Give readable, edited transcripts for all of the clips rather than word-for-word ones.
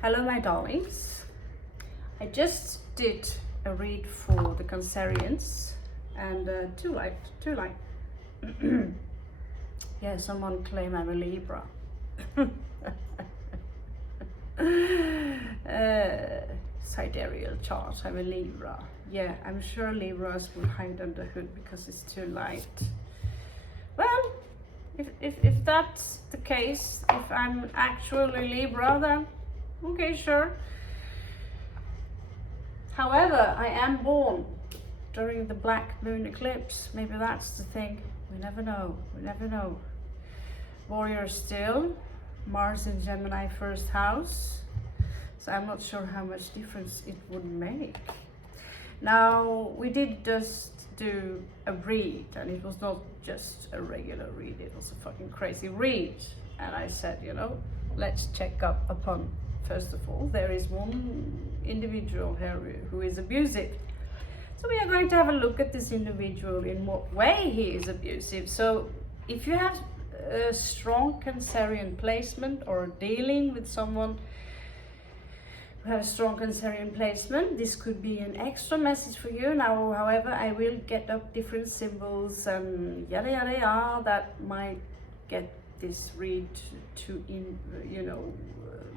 Hello, my darlings. I just did a read for the Cancerians, and too late. Yeah, someone claim I'm a Libra. Sidereal chart, I'm a Libra. Yeah, I'm sure Libras will hide under the hood because it's too light. Well, if that's the case, if I'm actually Libra, then okay, sure. However, I am born during the black moon eclipse. Maybe that's the thing. We never know. Warrior still, Mars in Gemini first house. So I'm not sure how much difference it would make. Now, we did just do a read, and it was not just a regular read, it was a fucking crazy read. And I said, let's check up upon, first of all, there is one individual here who is abusive. So we are going to have a look at this individual, in what way he is abusive. So if you have a strong Cancerian placement or dealing with someone who has a strong Cancerian placement, this could be an extra message for you. Now, however, I will get up different symbols and yada yada yada that might get this read to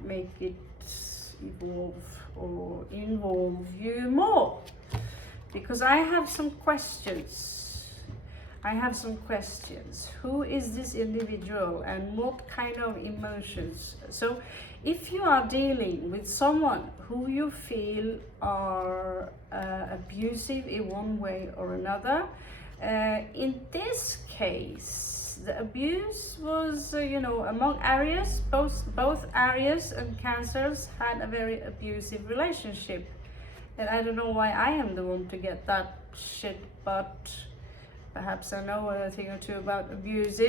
make it evolve or involve you more, because I have some questions. Who is this individual and what kind of emotions? So if you are dealing with someone who you feel are abusive in one way or another, in this case, the abuse was, among Aries, both Aries and Cancers had a very abusive relationship. And I don't know why I am the one to get that shit, but perhaps I know a thing or two about abuse.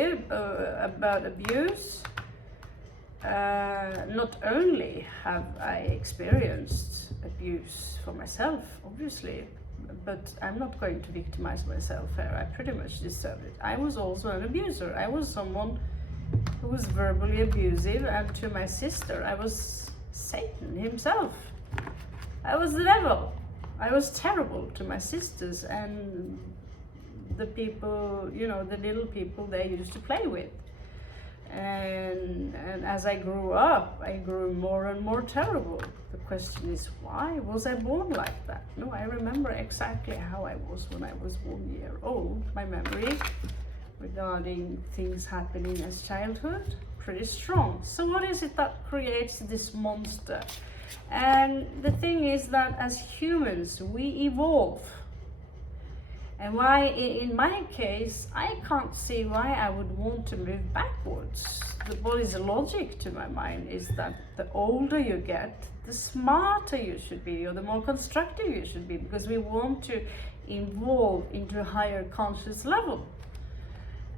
Not only have I experienced abuse for myself, obviously, but I'm not going to victimize myself here. I pretty much deserved it. I was also an abuser. I was someone who was verbally abusive, and to my sister, I was Satan himself. I was the devil. I was terrible to my sisters and the people, the little people they used to play with. And as I grew up, I grew more and more terrible. The question is, why was I born like that? No, I remember exactly how I was when I was 1 year old. My memory regarding things happening as childhood, pretty strong. So what is it that creates this monster? And the thing is that as humans, we evolve. And why, in my case, I can't see why I would want to move backwards. What is the logic to my mind is that the older you get, the smarter you should be, or the more constructive you should be, because we want to evolve into a higher conscious level.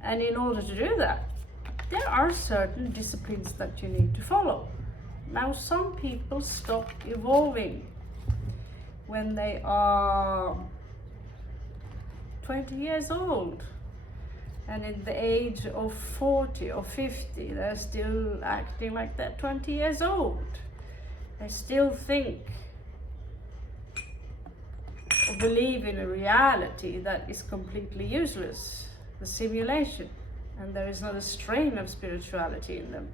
And in order to do that, there are certain disciplines that you need to follow. Now, some people stop evolving when they are 20 years old, and at the age of 40 or 50 they're still acting like they're 20 years old. They still think or believe in a reality that is completely useless, the simulation, and there is not a strain of spirituality in them,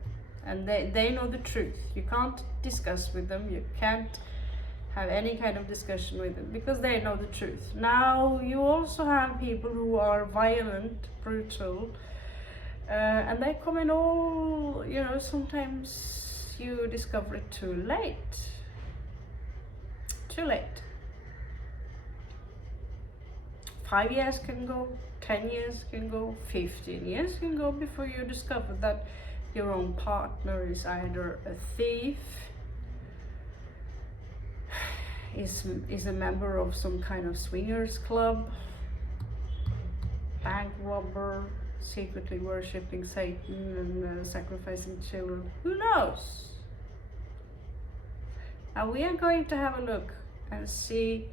and they know the truth. You can't discuss with them, you can't have any kind of discussion with them, because they know the truth. Now, you also have people who are violent, brutal, and they come in all, sometimes you discover it too late. 5 years can go, 10 years can go, 15 years can go before you discover that your own partner is either a thief, is a member of some kind of swingers club, bank robber, secretly worshipping Satan and sacrificing children. Who knows? Now we are going to have a look and see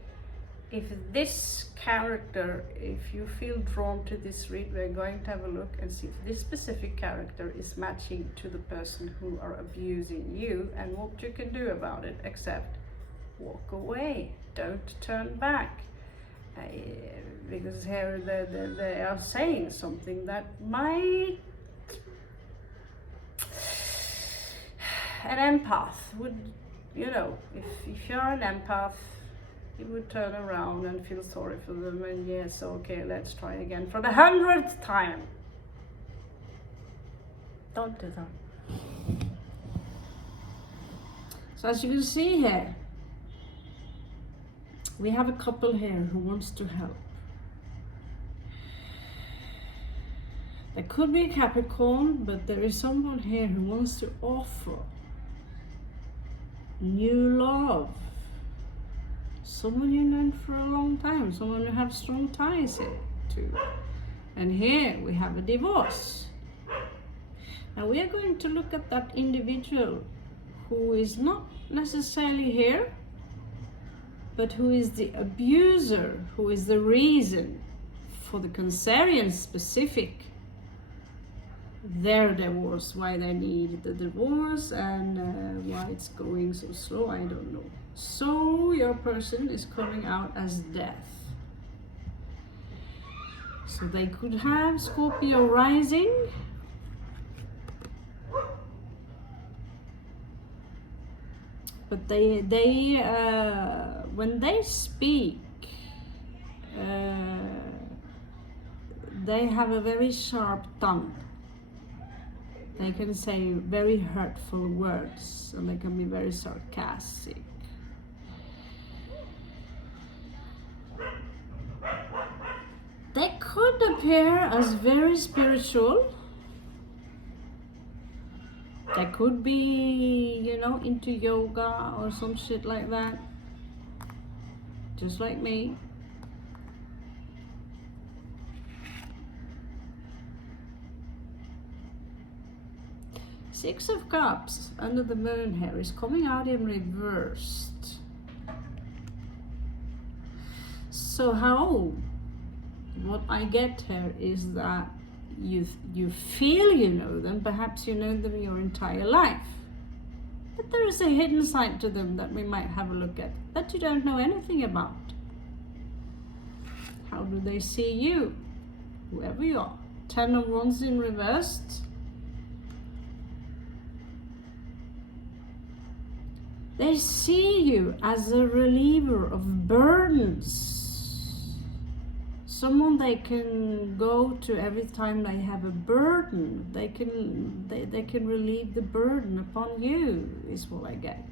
if this character, if you feel drawn to this read, we're going to have a look and see if this specific character is matching to the person who are abusing you and what you can do about it, except walk away, don't turn back. Because here they are saying something that might, an empath would, you know, if you're an empath, you would turn around and feel sorry for them and yes, okay, let's try again for the 100th time. Don't do that. So as you can see here, we have a couple here who wants to help. There could be a Capricorn, but there is someone here who wants to offer new love. Someone you've known for a long time, someone you have strong ties to. And here we have a divorce. Now we are going to look at that individual who is not necessarily here, but who is the abuser, who is the reason for the Cancerian specific, their divorce, why they need the divorce and why it's going so slow, I don't know. So your person is coming out as death. So they could have Scorpio rising. But they when they speak, they have a very sharp tongue. They can say very hurtful words and they can be very sarcastic. They could appear as very spiritual. They could be, you know, into yoga or some shit like that. Just like me. Six of Cups under the moon here is coming out in reversed. So what I get here is that you feel you know them, perhaps you know them your entire life. But there is a hidden side to them that we might have a look at, that you don't know anything about. How do they see you? Whoever you are. 10 of Wands in reversed. They see you as a reliever of burdens. Someone they can go to every time they have a burden. They can relieve the burden upon you, is what I get.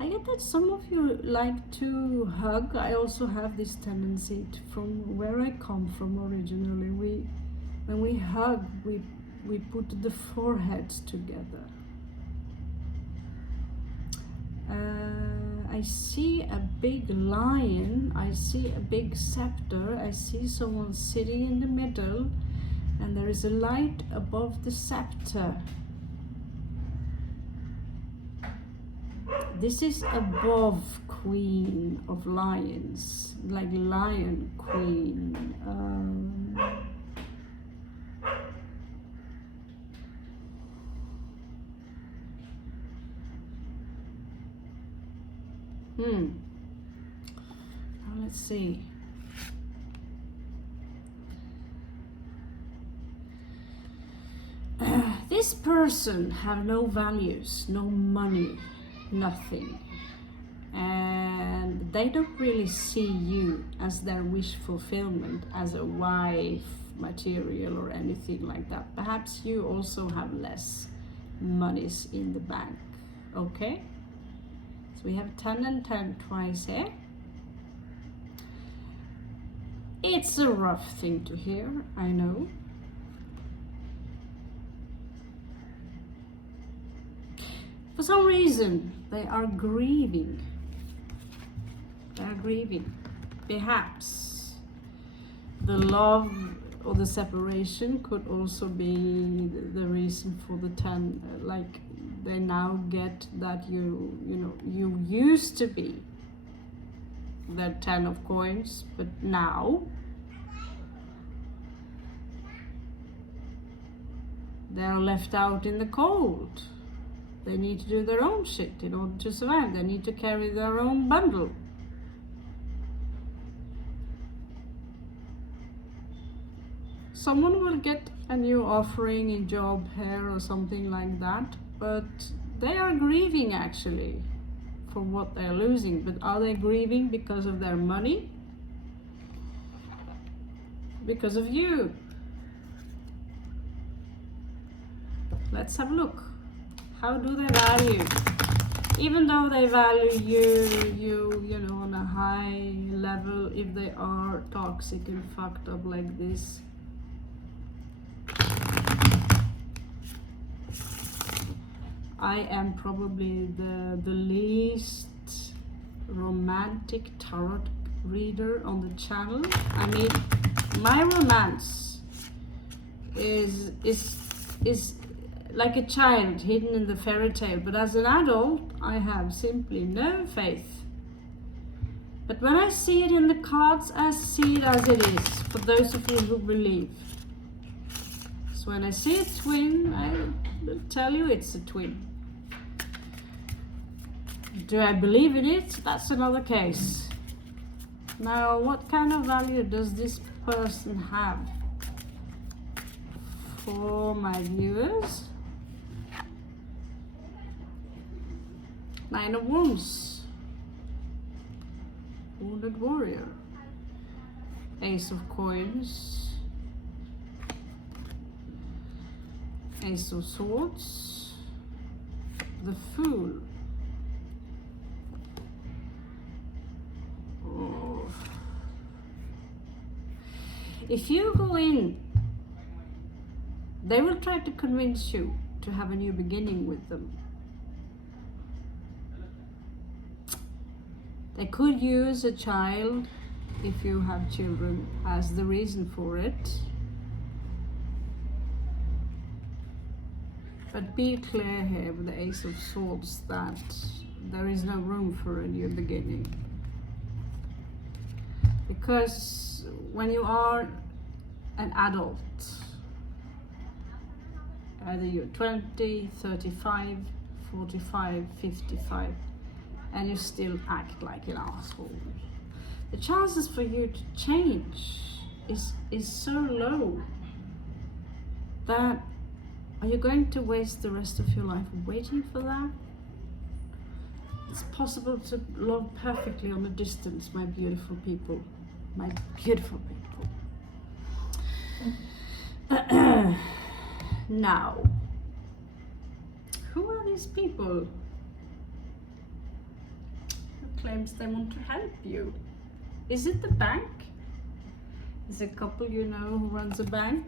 I get that some of you like to hug. I also have this tendency from where I come from originally. When we hug, we put the foreheads together. I see a big lion, I see a big scepter, I see someone sitting in the middle, and there is a light above the scepter. This is above Queen of Lions, like Lion Queen. Now let's see. This person have no values, no money, nothing. And they don't really see you as their wish fulfillment, as a wife, material or anything like that. Perhaps you also have less monies in the bank, okay? We have 10 and 10 twice here. It's a rough thing to hear, I know. For some reason, they are grieving. They are grieving. Perhaps the love or the separation could also be the reason for the 10. Like they now get that you know, you used to be the 10 of coins, but now they're left out in the cold. They need to do their own shit in order to survive. They need to carry their own bundle. Someone will get a new offering in job here or something like that, but they are grieving actually for what they're losing. But are they grieving because of their money? Because of you? Let's have a look. How do they value? Even though they value you know, on a high level, if they are toxic and fucked up like this, I am probably the least romantic tarot reader on the channel. I mean, my romance is like a child hidden in the fairy tale, but as an adult I have simply no faith. But when I see it in the cards, I see it as it is, for those of you who believe. So when I see a twin, I will tell you it's a twin. Do I believe in it? That's another case. Now, what kind of value does this person have for my viewers? 9 of Wands, Wounded Warrior, Ace of Coins, Ace of Swords, the Fool. Oh. If you go in, they will try to convince you to have a new beginning with them. They could use a child, if you have children, as the reason for it. But be clear here with the Ace of Swords that there is no room for a new beginning. Because when you are an adult, either you're 20, 35, 45, 55, and you still act like an asshole, the chances for you to change is so low that, are you going to waste the rest of your life waiting for that? It's possible to love perfectly on a distance, my beautiful people. My beautiful people. Now, who are these people who claims they want to help you? Is it the bank? Is a couple you know who runs a bank?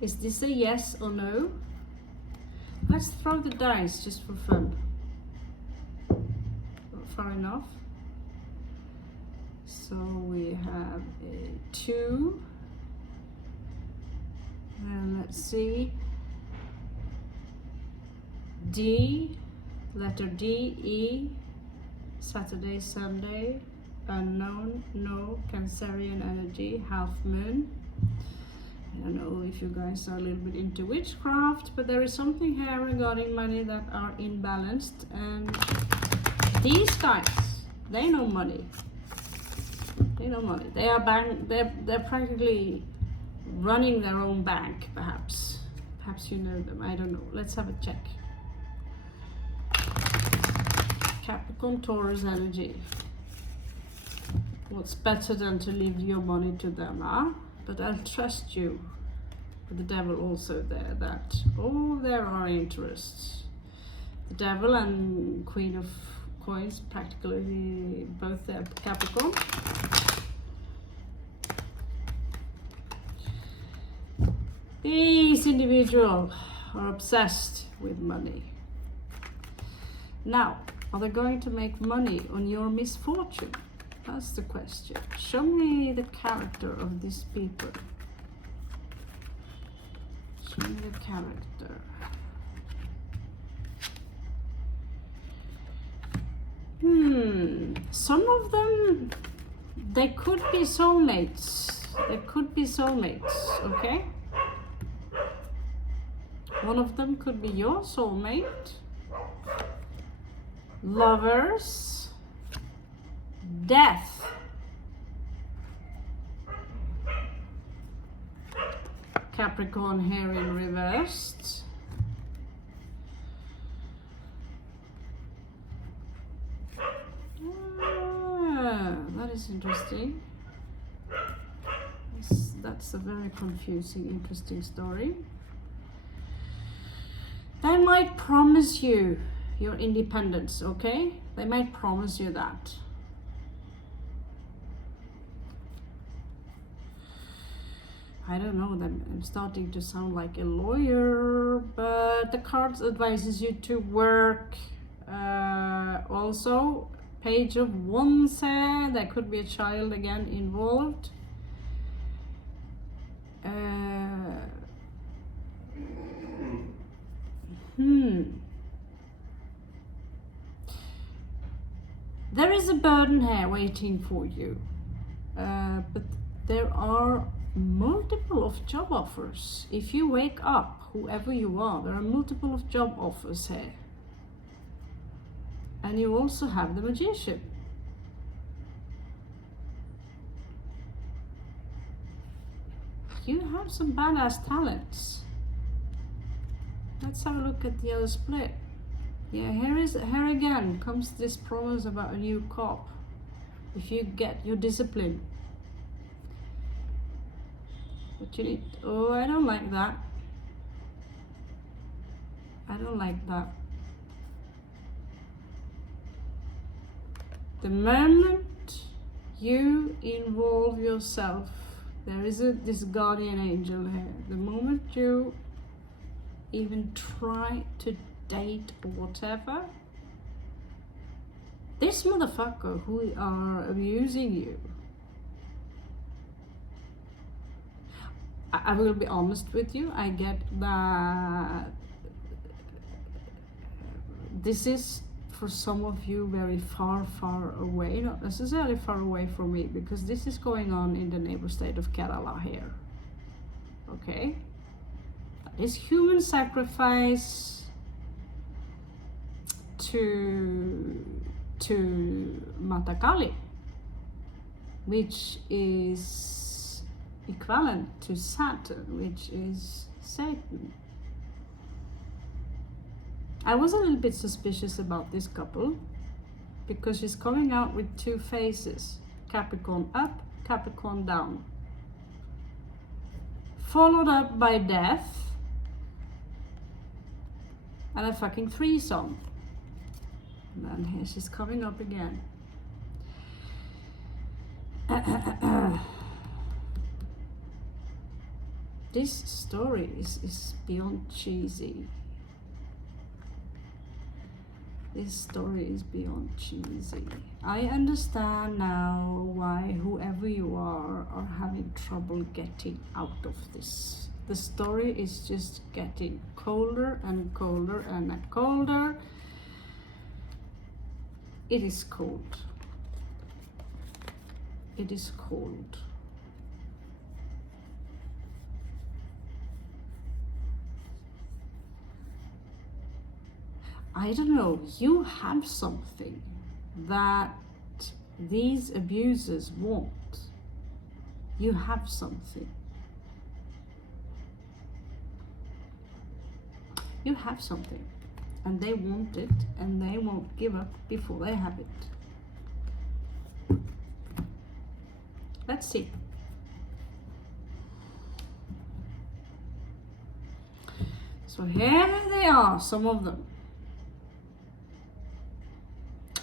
Is this a yes or no? Let's throw the dice just for fun. Far enough. So we have a 2. And let's see. D, letter D, E, Saturday, Sunday, unknown, no, Cancerian energy, half moon. I don't know if you guys are a little bit into witchcraft, but there is something here regarding money that are imbalanced, and these guys, they know money. They know money. They are they're practically running their own bank, perhaps. Perhaps you know them, I don't know. Let's have a check. Capricorn, Taurus energy. What's better than to leave your money to them, huh? But I'll trust you. But the devil also there, that, oh, there are interests. The devil and Queen of Coins, practically both their Capricorn. These individuals are obsessed with money. Now, are they going to make money on your misfortune? That's the question. Show me the character of these people. Show me the character. Some of them, they could be soulmates. They could be soulmates, okay? One of them could be your soulmate. Lovers. Death. Capricorn here in reversed. That is interesting. That's a very confusing, interesting story. They might promise you your independence, okay? They might promise you that. I don't know, I'm starting to sound like a lawyer, but the cards advises you to work. Also, Page of Wands here, there could be a child again involved. There is a burden here waiting for you, but there are multiple of job offers. If you wake up, whoever you are, there are multiple of job offers here. And you also have the Magician. You have some badass talents. Let's have a look at the other split. Yeah, here again comes this promise about a new cop. If you get your discipline. But you need, oh, I don't like that. I don't like that. The moment you involve yourself, there is this guardian angel here. The moment you even try to date or whatever, this motherfucker who are abusing you, I will be honest with you, I get that this is for some of you very far away, not necessarily far away from me, because this is going on in the neighbor state of Kerala here. Okay? That is human sacrifice to Matakali, which is equivalent to Saturn, which is Satan. I was a little bit suspicious about this couple because she's coming out with two faces, Capricorn up, Capricorn down, followed up by death and a fucking threesome. And then here she's coming up again. This story is beyond cheesy. This story is beyond cheesy. I understand now why whoever you are having trouble getting out of this. The story is just getting colder and colder and colder. It is cold. It is cold. I don't know, you have something that these abusers want. You have something. You have something. And they want it, and they won't give up before they have it. Let's see. So here they are, some of them.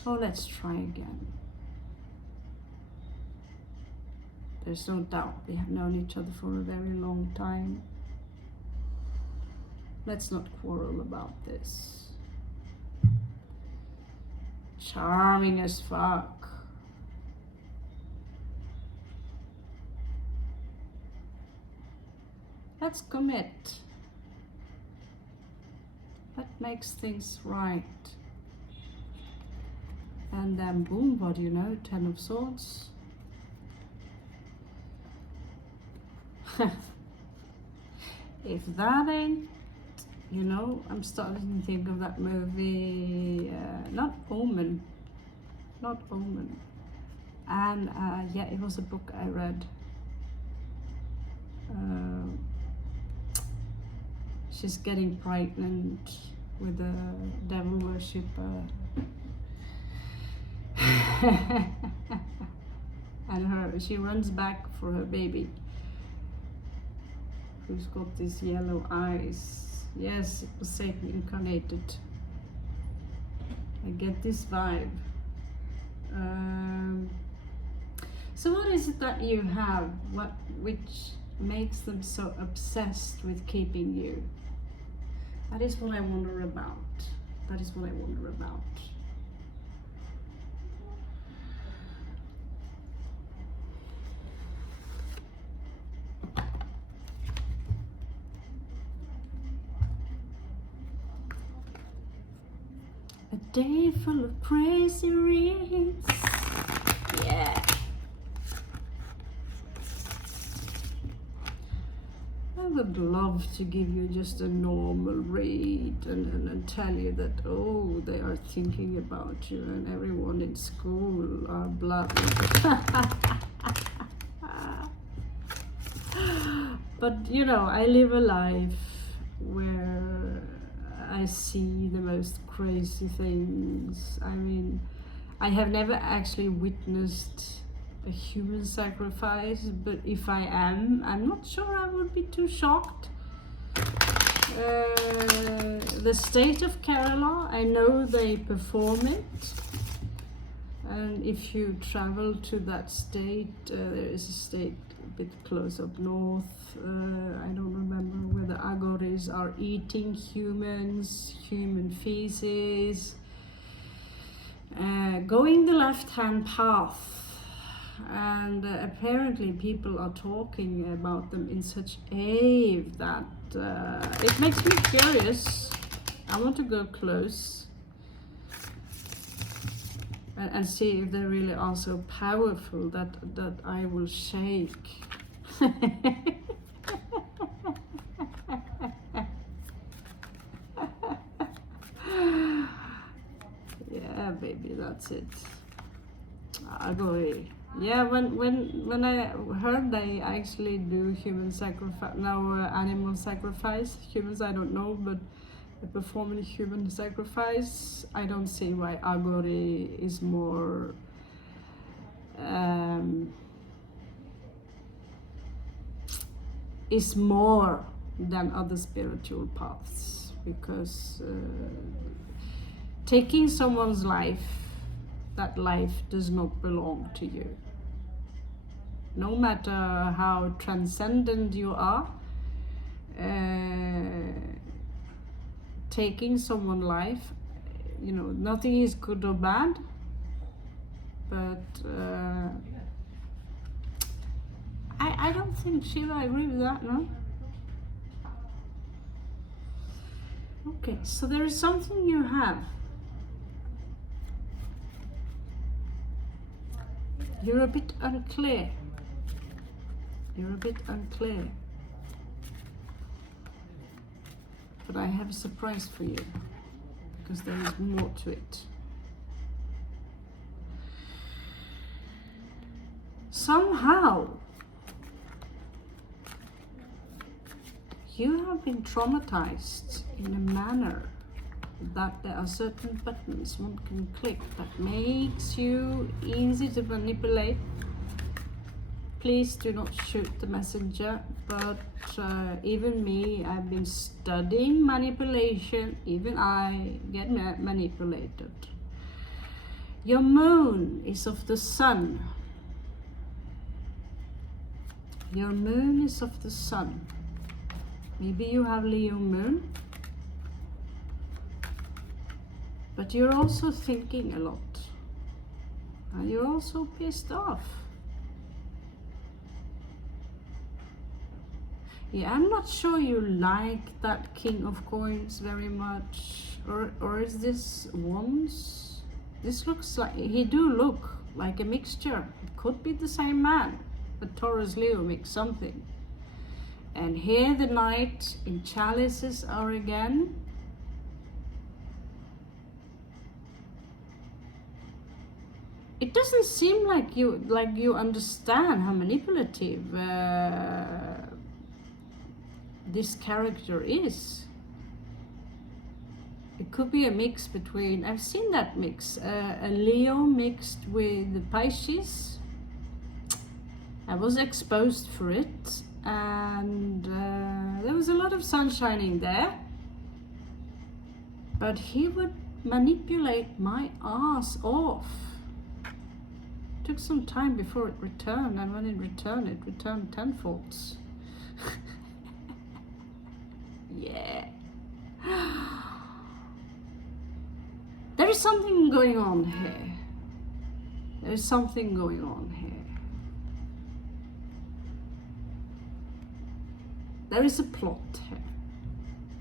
Oh, let's try again. There's no doubt we have known each other for a very long time. Let's not quarrel about this. Charming as fuck. Let's commit. That makes things right. And then boom, what do you know? 10 of Swords. If that ain't, you know, I'm starting to think of that movie, not Omen. And yeah, it was a book I read. She's getting pregnant with a devil worshipper. And she runs back for her baby, who's got these yellow eyes. Yes, it was Satan incarnated. I get this vibe. So what is it that you have, which makes them so obsessed with keeping you? That is what I wonder about. That is what I wonder about. A day full of crazy reads. Yeah. I would love to give you just a normal read and tell you that, oh, they are thinking about you and everyone in school are blood. But you know, I live a life where I see the most crazy things. I mean, I have never actually witnessed a human sacrifice, but if I am, I'm not sure I would be too shocked. The state of Kerala, I know they perform it, and if you travel to that state, there is a state a bit close up north, I don't remember, where the Agoris are eating humans, human feces, going the left-hand path. And apparently people are talking about them in such awe that it makes me curious. I want to go close and see if they really are so powerful that I will shake. Yeah, baby, that's it. Agori. Yeah, when I heard they actually do human sacrifice, now animal sacrifice, humans I don't know, but they perform a human sacrifice, I don't see why Agori is more than other spiritual paths, because taking someone's life, that life does not belong to you. No matter how transcendent you are, taking someone's life, you know, nothing is good or bad, but I don't think, Sheila, I agree with that, no? Okay, so there is something you have. You're a bit unclear. But I have a surprise for you, because there is more to it. Somehow, you have been traumatized in a manner that there are certain buttons one can click that makes you easy to manipulate. Please do not shoot the messenger, but even me, I've been studying manipulation. Even I get manipulated. Your moon is of the sun. Your moon is of the sun. Maybe you have Leo moon, but you're also thinking a lot, and you're also pissed off. Yeah, I'm not sure you like that King of Coins very much. Or is this Wands? This looks like, he do look like a mixture. It could be the same man, but Taurus Leo makes something. And here the Knight in Chalices are again. It doesn't seem like you understand how manipulative this character is. It could be a mix between, I've seen that mix, a Leo mixed with the Pisces. I was exposed for it, and there was a lot of sun shining there. But he would manipulate my ass off. Took some time before it returned, and when it returned tenfold. Yeah. There is something going on here. There is something going on here. There is a plot here.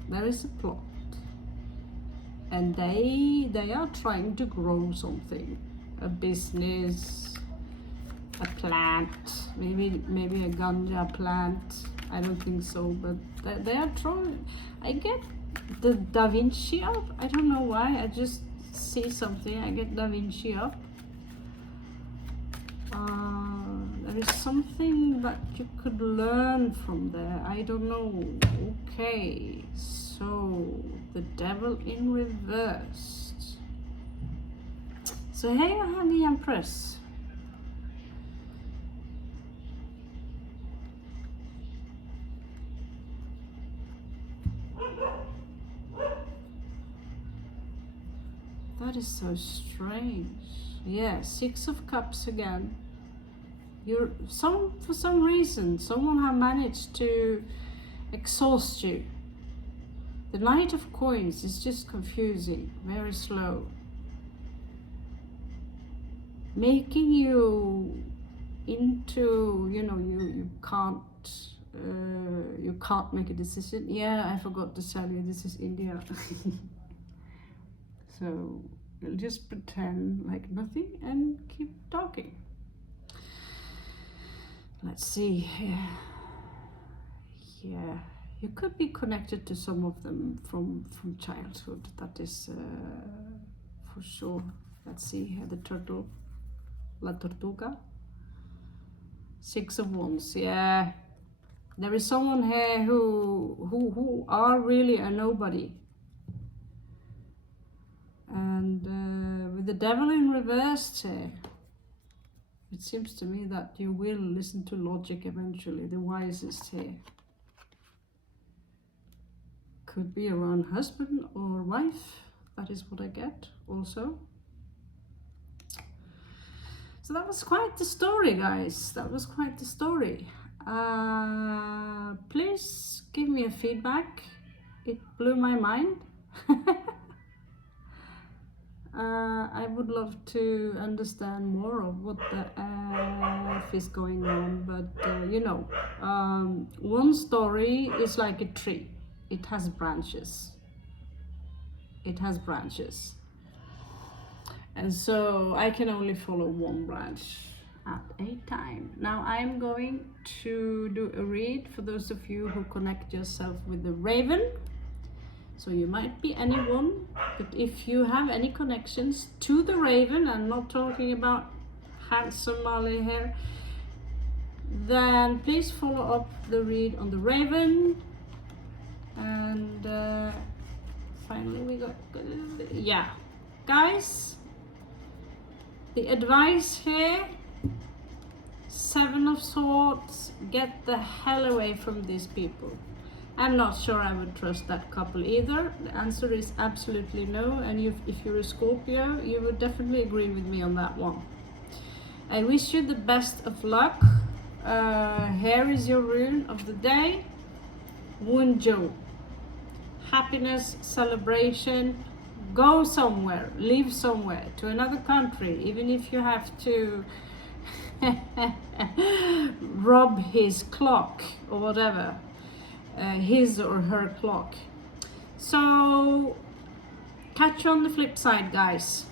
There is a plot. And they are trying to grow something. A business, a plant, maybe a ganja plant. I don't think so, but they are trying. I get the Da Vinci up. I don't know why. I just see something. I get Da Vinci up. There is something that you could learn from there. I don't know. Okay, so the Devil in reversed. So here you have the Empress. That is so strange. Yeah, Six of Cups again. For some reason, someone have managed to exhaust you. The Knight of Coins is just confusing, very slow. Making you into, you can't make a decision. Yeah, I forgot to tell you, this is India. So you'll just pretend like nothing and keep talking. Let's see. Yeah, you could be connected to some of them from childhood. That is for sure. Let's see here, the turtle, La Tortuga. Six of Wands. Yeah, there is someone here who are really a nobody. And with the Devil in reverse here, it seems to me that you will listen to logic eventually, the wisest here. Could be around husband or wife, that is what I get also. So that was quite the story, guys. That was quite the story. Please give me a feedback. It blew my mind. I would love to understand more of what the F is going on, but one story is like a tree. It has branches. It has branches. And so I can only follow one branch at a time. Now I'm going to do a read for those of you who connect yourself with the Raven. So you might be anyone, but if you have any connections to the Raven, I'm not talking about handsome Mali here, then please follow up the read on the Raven. And finally we got, yeah, guys, the advice here, Seven of Swords, get the hell away from these people. I'm not sure I would trust that couple either. The answer is absolutely no, and if you're a Scorpio, you would definitely agree with me on that one. I wish you the best of luck. Here is your rune of the day, Wunjo. Happiness, celebration, go somewhere, live somewhere, to another country, even if you have to rob his clock or whatever. his or her clock. So catch you on the flip side, guys.